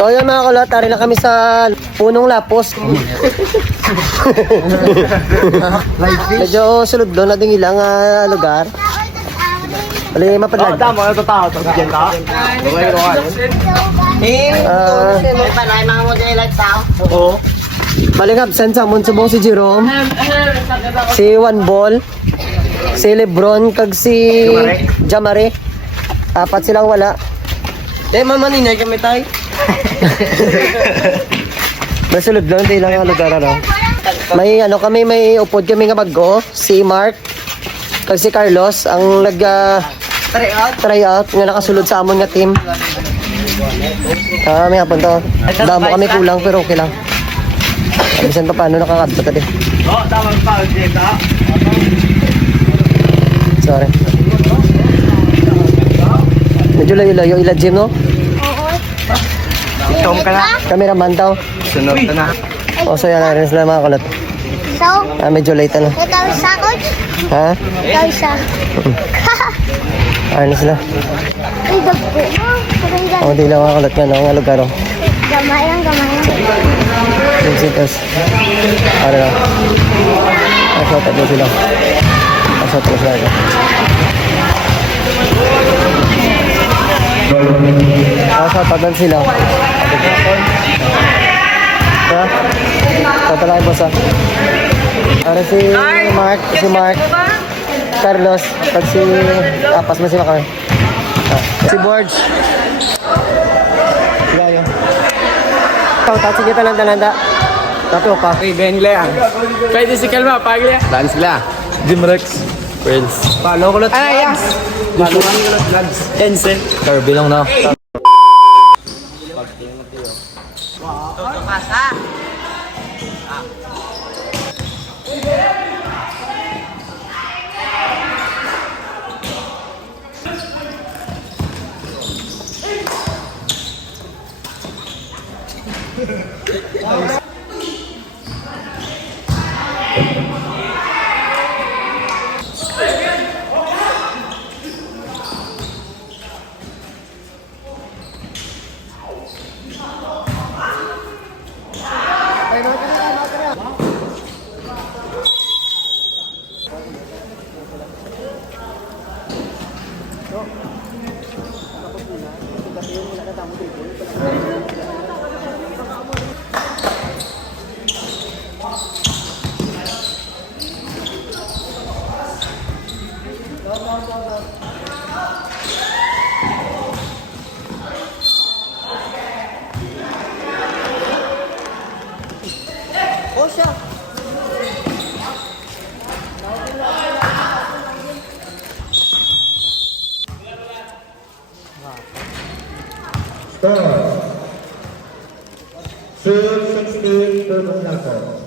So yun mga kulot, tari na kami sa punong lapos. Medyo sulod doon natin ilang lugar. Bali mapadlag. Tama, ano tao? Tagdiyan ka? Baway ko kayo. Oo. Bali absent sa mon subong si Jerome. Si One Ball. Si Lebron kag si Jamare. Apat silang wala. Mama ninay kami tayo. Masulod lang, di lang lugar ano. May kami, may upod kami nga bago. Si Mark, kag si Carlos, ang try out nga nakasulod sa amon nga team. May hapon to. Damo kami kulang pero okay lang. Bisan pa paano nakakabot ka din. Oo, tama pa. Sorry. Medyo layo-layo ila gym, no? Tom ka na. Cameraman daw. Sunod ka na. O, so yan na rin sila mga kalat. So, Medyo late na. ikaw isa, coach? Ha? Ikaw isa. Ayun na sila. Ay, dagpo. Parang O, di lang mga kalat nga, no? Nga lugar, oh. gamay lang, gamay lang. Visitas. Ano lang. Asot na sila. Asot na sila. Asot na sila. Ha? Tatalay boss ah. Para si Mark, Carlos, pag si Apas masima kami. Si Borge. Gayo. Tatsi kita nanda. Tapi apa? Ben Leang. Pwede si Kalma, pagi ya. Dan sila. Jim Rex. Prince. Paano ko lang? Ay, yes. Maluan ko lang vlogs. Ense. Kirby lang na. Score 6-16 Punong Lapos.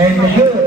And shoot.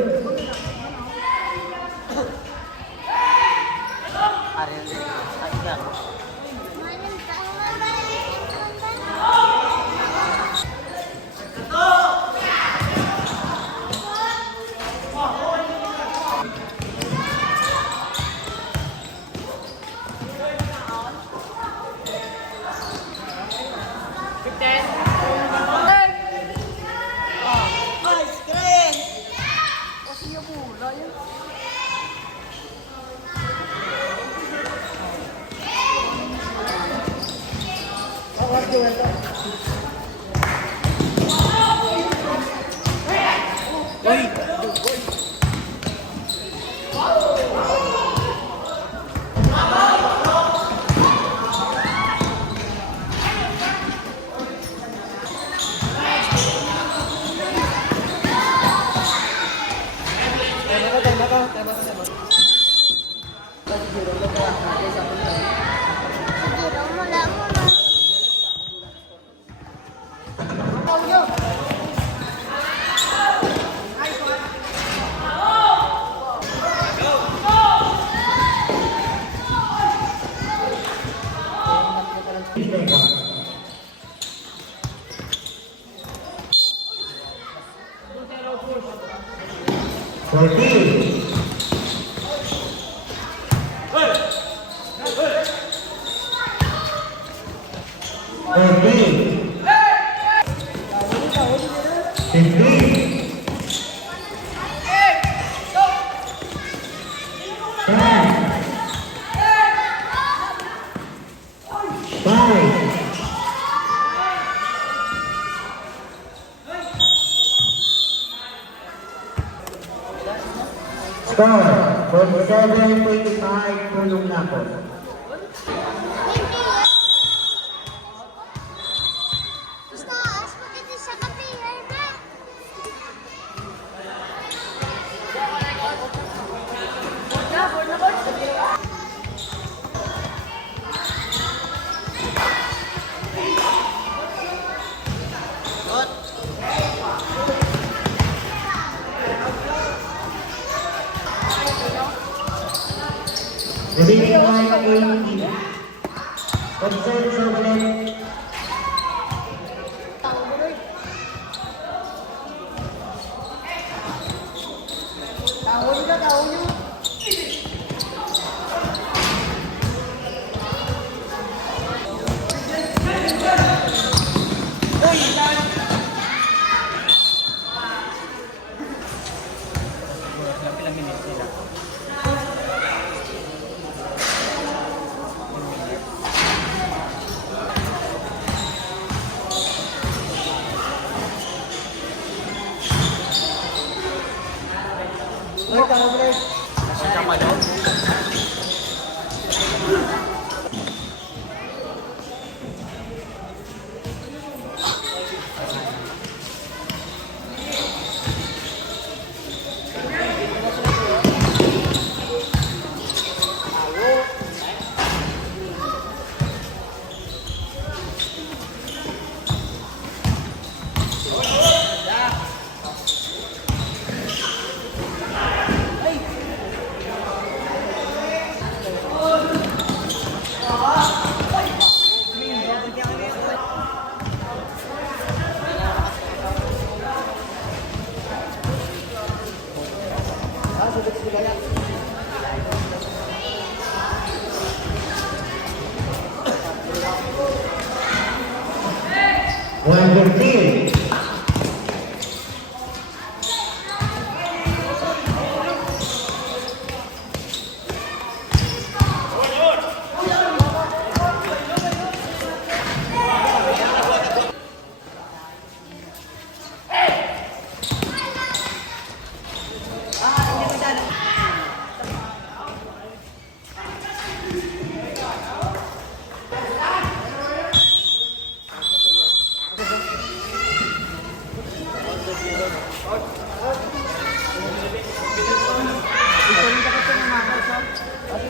Score, 47-25, Pulong Lapo. Remaining time 18. Consent subject.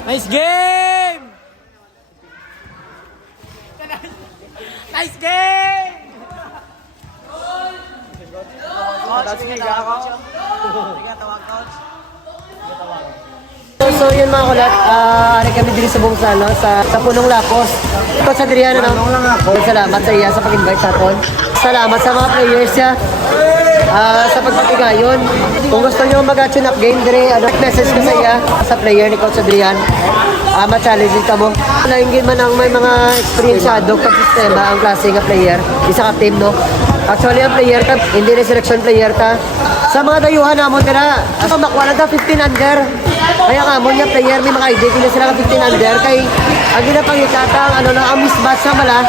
Nice game! Nice game! That's me, gago. So yun mga kulat, ari kami diri sa buong sala, sa Punong Lapos. Ito sa Adriano, no? Salamat sa iya sa pag-invite sa aton. Salamat sa mga players niya. Sa pagpatigayon. Kung gusto nyo mag-tune up game, dire, message ko sa iya, sa player ni Coach Adrian. Ma-challenge ka mo. Naingin man ang may mga experienceado pag sistema ang klase nga player, isa ka team, no? Actually, ang player ka, hindi na selection player ka. Sa mga dayuhan namon ka makuha na 15 under. Kaya nga mo niya player, may mga ID, kina sila ka 15 under. Kay, ang ginapangitata, ang mismatch na mala,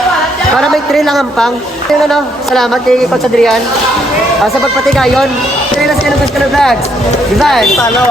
para may 3 lang ang pang. Yun, salamat kay Coach Adrian. Sa pagpatigayon, 3 na sila ng Vlogs. Diba? Tanaw